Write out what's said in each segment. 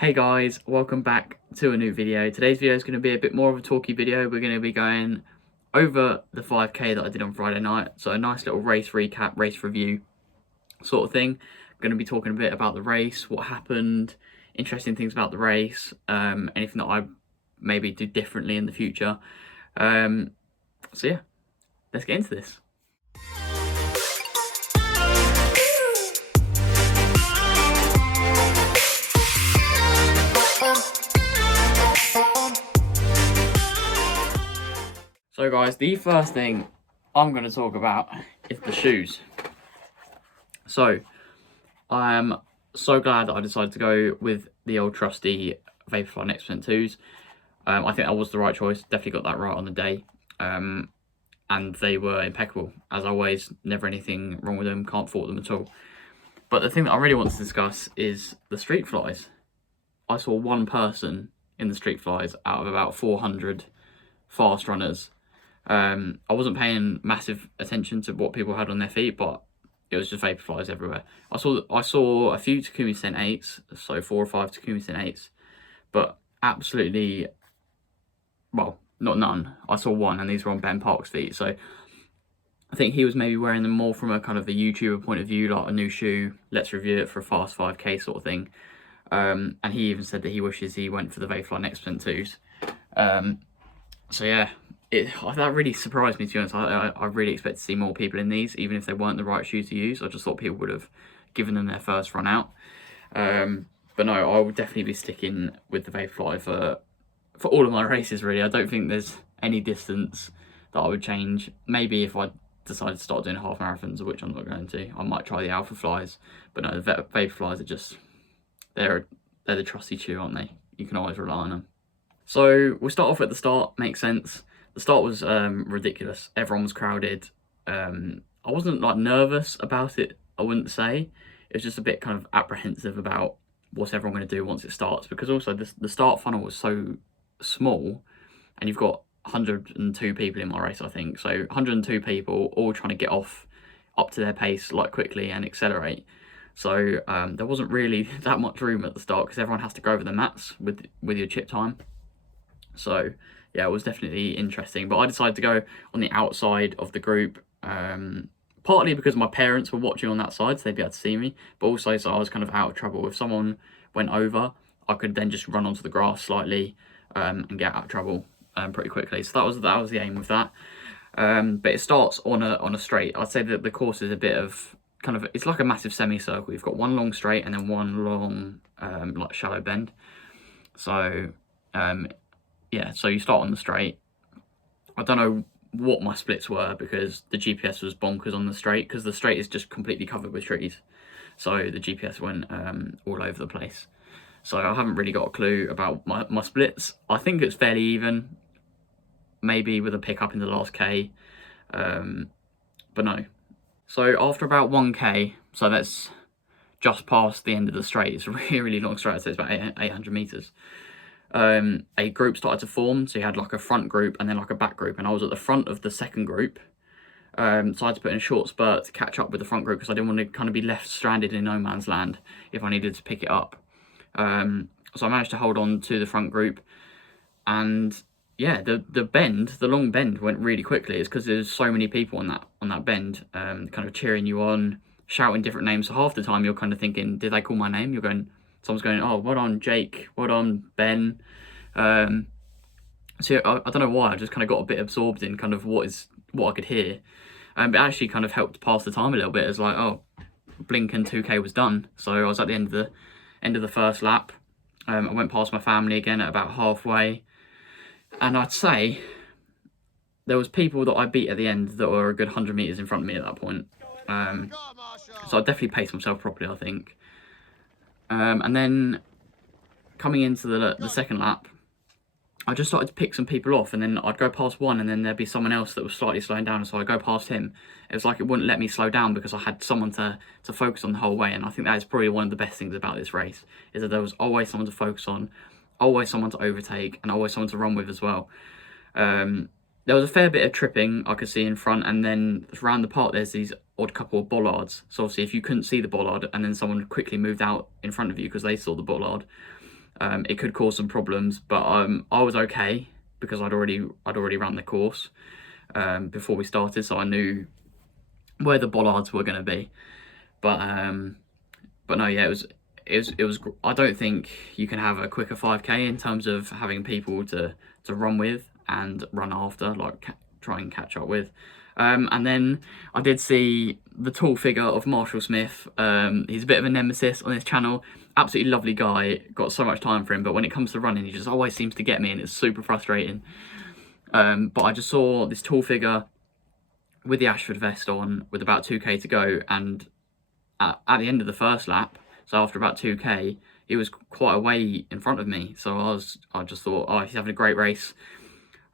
Hey guys, welcome back to a new video. Today's video is going to be a bit more of a talky video. We're going to be going over the 5k that I did on Friday night. So a nice little race recap, race review sort of thing. I'm going to be talking a bit about the race, what happened, interesting things about the race, anything that I maybe do differently in the future. So yeah, let's get into this. So guys, the first thing I'm going to talk about is the shoes. So I am so glad that I decided to go with the old trusty Vaporfly Next Percent 2s. I think that was the right choice. Definitely got that right on the day. And they were impeccable. As always, never anything wrong with them. Can't fault them at all. But the thing that I really want to discuss is the street flies. I saw one person in the street flies out of about 400 fast runners. I wasn't paying massive attention to what people had on their feet, but it was just vapor flies everywhere. I saw a few Takumi Sen 8s, so 4 or 5 Takumi Sen 8s, but absolutely, well, not none. I saw one, and these were on Ben Park's feet, so I think he was maybe wearing them more from a kind of a YouTuber point of view, like a new shoe, let's review it for a fast 5k sort of thing. And he even said that he wishes he went for the Vaporfly Next Percent 2s. So yeah, that really surprised me, to be honest. I really expect to see more people in these, even if they weren't the right shoe to use. I just thought people would have given them their first run out. But no, I will definitely be sticking with the Vaporfly for all of my races, really. I don't think there's any distance that I would change. Maybe if I decided to start doing half marathons, which I'm not going to, I might try the Alpha Flies. But no, the Vaporflies are just, they're the trusty shoe, aren't they? You can always rely on them. So we'll start off at the start, makes sense. The start was ridiculous. Everyone was crowded. I wasn't like nervous about it, I wouldn't say. It was just a bit kind of apprehensive about what's everyone going to do once it starts, because also the start funnel was so small, and you've got 102 people in my race, I think. So 102 people all trying to get off up to their pace like quickly and accelerate. So there wasn't really that much room at the start, because everyone has to go over the mats with your chip time. So yeah, it was definitely interesting. But I decided to go on the outside of the group, partly because my parents were watching on that side, so they'd be able to see me, but also so I was kind of out of trouble. If someone went over, I could then just run onto the grass slightly and get out of trouble pretty quickly. So that was the aim with that. But it starts on a straight. I'd say that the course is a bit of kind of, it's like a massive semicircle. You've got one long straight and then one long like shallow bend. So yeah, so you start on the straight. I don't know what my splits were, because the GPS was bonkers on the straight, because the straight is just completely covered with trees. So the GPS went all over the place. So I haven't really got a clue about my splits. I think it's fairly even, maybe with a pickup in the last K, but no. So after about 1k, so that's just past the end of the straight, it's a really, really long straight, so it's about 800 meters. A group started to form, so you had like a front group and then like a back group, and I was at the front of the second group. So I had to put in a short spurt to catch up with the front group, because I didn't want to kind of be left stranded in no man's land if I needed to pick it up. So I managed to hold on to the front group, and yeah, the long bend went really quickly. It's because there's so many people on that bend, kind of cheering you on, shouting different names. So half the time you're kind of thinking, did they call my name? You're going, someone's going, oh, well done, Jake, well done, Ben. So I don't know why, I just kind of got a bit absorbed in kind of what I could hear. But it actually kind of helped pass the time a little bit. It's like, oh, blink and 2k was done. So I was at the end of the first lap. I went past my family again at about halfway. And I'd say there was people that I beat at the end that were a good 100 meters in front of me at that point. So I definitely paced myself properly, I think. And then coming into the second lap, I just started to pick some people off, and then I'd go past one, and then there'd be someone else that was slightly slowing down, so I'd go past him. It was like it wouldn't let me slow down, because I had someone to focus on the whole way. And I think that is probably one of the best things about this race, is that there was always someone to focus on, always someone to overtake, and always someone to run with as well. There was a fair bit of tripping I could see in front, and then around the park there's these odd couple of bollards. So obviously if you couldn't see the bollard and then someone quickly moved out in front of you because they saw the bollard, It could cause some problems, but I was okay because I'd already run the course before we started, so I knew where the bollards were going to be. But no, yeah, it was. I don't think you can have a quicker 5K in terms of having people to run with and run after, like try and catch up with. And then I did see the tall figure of Marshall Smith. He's a bit of a nemesis on this channel. Absolutely lovely guy. Got so much time for him, but when it comes to running, he just always seems to get me, and it's super frustrating. But I just saw this tall figure with the Ashford vest on, with about 2K to go, and at the end of the first lap, so after about 2K, he was quite a way in front of me. So I just thought, oh, he's having a great race.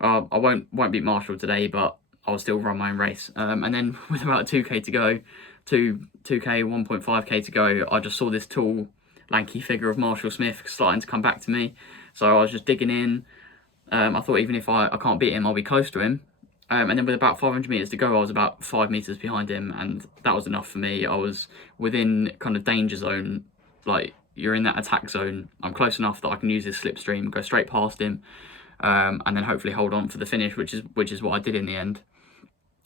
I won't beat Marshall today, but I'll still run my own race. And then with about 2K to go, 2K, 1.5K to go, I just saw this tall, lanky figure of Marshall Smith starting to come back to me. So I was just digging in. I thought even if I can't beat him, I'll be close to him. And then with about 500 metres to go, I was about 5 metres behind him, and that was enough for me. I was within kind of danger zone, like you're in that attack zone. I'm close enough that I can use his slipstream, go straight past him, and then hopefully hold on for the finish, which is what I did in the end.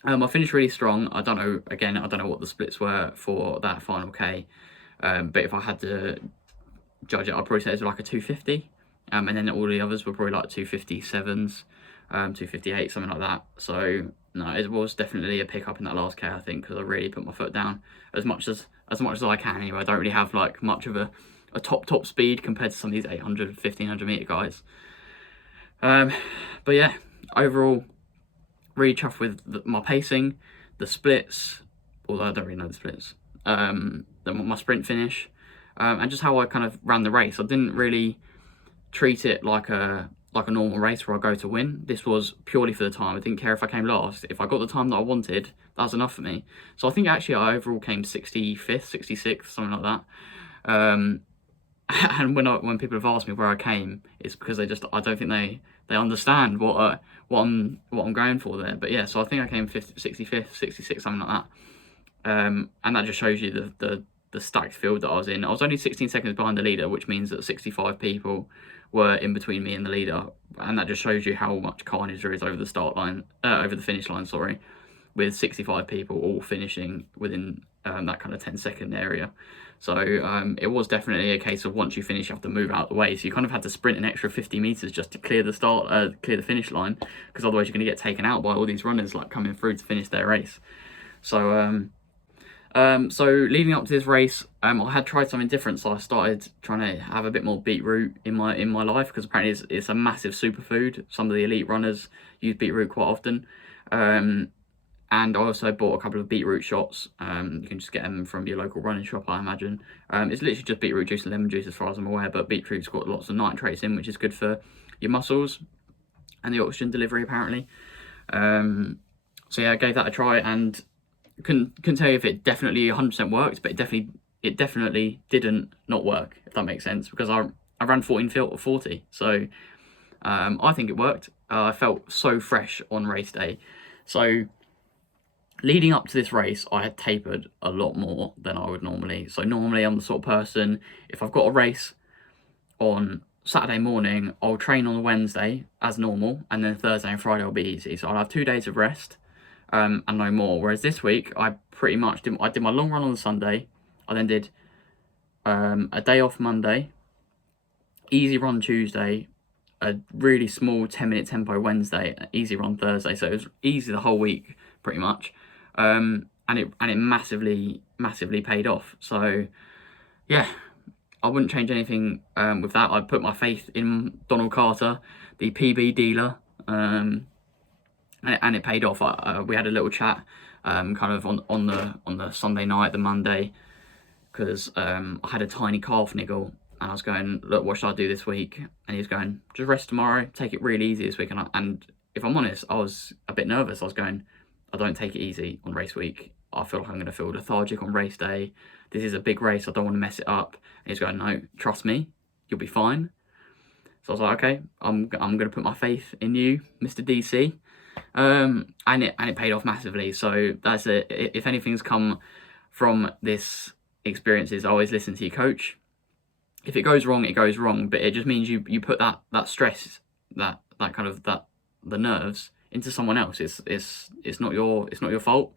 I finished really strong. I don't know what the splits were for that final K, but if I had to judge it, I'd probably say it was like a 250, and then all the others were probably like 257s. 258, something like that. So no, it was definitely a pick up in that last K, I think, because I really put my foot down as much as I can anyway. I don't really have like much of a top speed compared to some of these 800, 1500 meter guys. But yeah, overall, really chuffed with my pacing, the splits, although I don't really know the splits, my sprint finish, and just how I kind of ran the race. I didn't really treat it like a normal race where I go to win. This was purely for the time. I didn't care if I came last. If I got the time that I wanted, that was enough for me. So I think actually I overall came 65th, 66th, something like that. And when people have asked me where I came, it's because I don't think they understand what I'm going for there. But yeah, so I think I came 65th, 66th, something like that. And that just shows you the stacked field that I was in. I was only 16 seconds behind the leader, which means that 65 people were in between me and the leader, and that just shows you how much carnage there is over the finish line, sorry, with 65 people all finishing within that kind of 10-second area. So it was definitely a case of once you finish, you have to move out of the way. So you kind of had to sprint an extra 50 meters just to clear the finish line, because otherwise you're going to get taken out by all these runners like coming through to finish their race. So so leading up to this race, I had tried something different. So I started trying to have a bit more beetroot in my life, because apparently it's a massive superfood. Some of the elite runners use beetroot quite often. And I also bought a couple of beetroot shots. You can just get them from your local running shop, I imagine. It's literally just beetroot juice and lemon juice as far as I'm aware, but beetroot's got lots of nitrates in, which is good for your muscles and the oxygen delivery, apparently. So yeah, I gave that a try, and couldn't tell you if it definitely 100% worked, but it definitely didn't not work, if that makes sense, because I ran 14:40, so I think it worked. I felt so fresh on race day. So leading up to this race, I had tapered a lot more than I would normally. So normally I'm the sort of person, if I've got a race on Saturday morning, I'll train on the Wednesday as normal, and then Thursday and Friday will be easy. So I'll have 2 days of rest, and no more. Whereas this week, I pretty much did my long run on the Sunday. I then did a day off Monday, easy run Tuesday, a really small 10-minute tempo Wednesday, an easy run Thursday. So it was easy the whole week, pretty much. And it massively paid off. So yeah, I wouldn't change anything with that. I put my faith in Donald Carter, the PB dealer, and it paid off. We had a little chat kind of on the Sunday night, the Monday, because I had a tiny calf niggle, and I was going, look, what should I do this week? And he was going, just rest tomorrow, take it really easy this week. And if I'm honest, I was a bit nervous. I was going, I don't take it easy on race week. I feel like I'm going to feel lethargic on race day. This is a big race. I don't want to mess it up. And he's going, no, trust me, you'll be fine. So I was like, okay, I'm going to put my faith in you, Mr. DC. And it paid off massively. So that's it. If anything's come from this experience, is always listen to your coach. if it goes wrong, it goes wrong. But it just means you put that stress, that kind of the nerves into someone else. It's not your fault.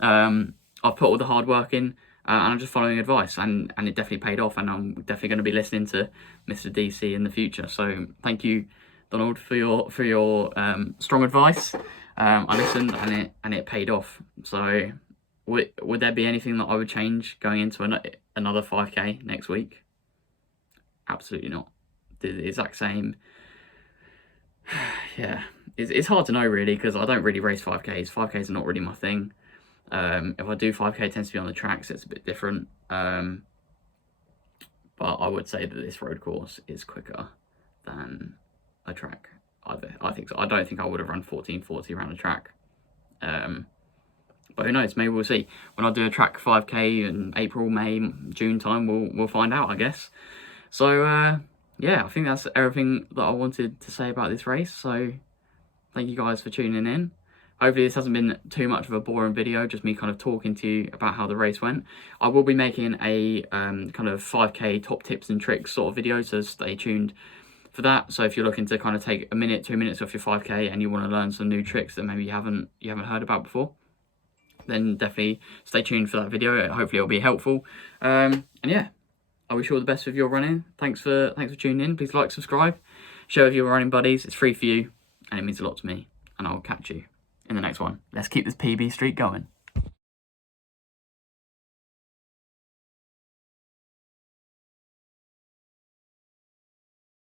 I've put all the hard work in, and I'm just following advice, and it definitely paid off. And I'm definitely going to be listening to Mr. DC in the future. So thank you, Donald, for your strong advice. I listened, and it paid off. So would there be anything that I would change going into another 5K next week? Absolutely not. The exact same. Yeah, it's hard to know really, because I don't really race 5Ks. 5Ks are not really my thing. If I do 5K, it tends to be on the tracks. It's a bit different. But I would say that this road course is quicker than a track. I think so. I don't think I would have run 14:40 around a track. But who knows? Maybe we'll see. When I do a track 5K in April, May, June time, we'll find out, I guess. So yeah, I think that's everything that I wanted to say about this race. So thank you guys for tuning in. Hopefully this hasn't been too much of a boring video, just me kind of talking to you about how the race went. I will be making a kind of 5K top tips and tricks sort of video, so stay tuned for that. So if you're looking to kind of take a minute, 2 minutes off your 5K and you want to learn some new tricks that maybe you haven't heard about before, then definitely stay tuned for that video. Hopefully it'll be helpful. And yeah, I wish you all the best with your running. Thanks for tuning in. Please like, subscribe, share with your running buddies. It's free for you and it means a lot to me. And I'll catch you in the next one. Let's keep this PB streak going.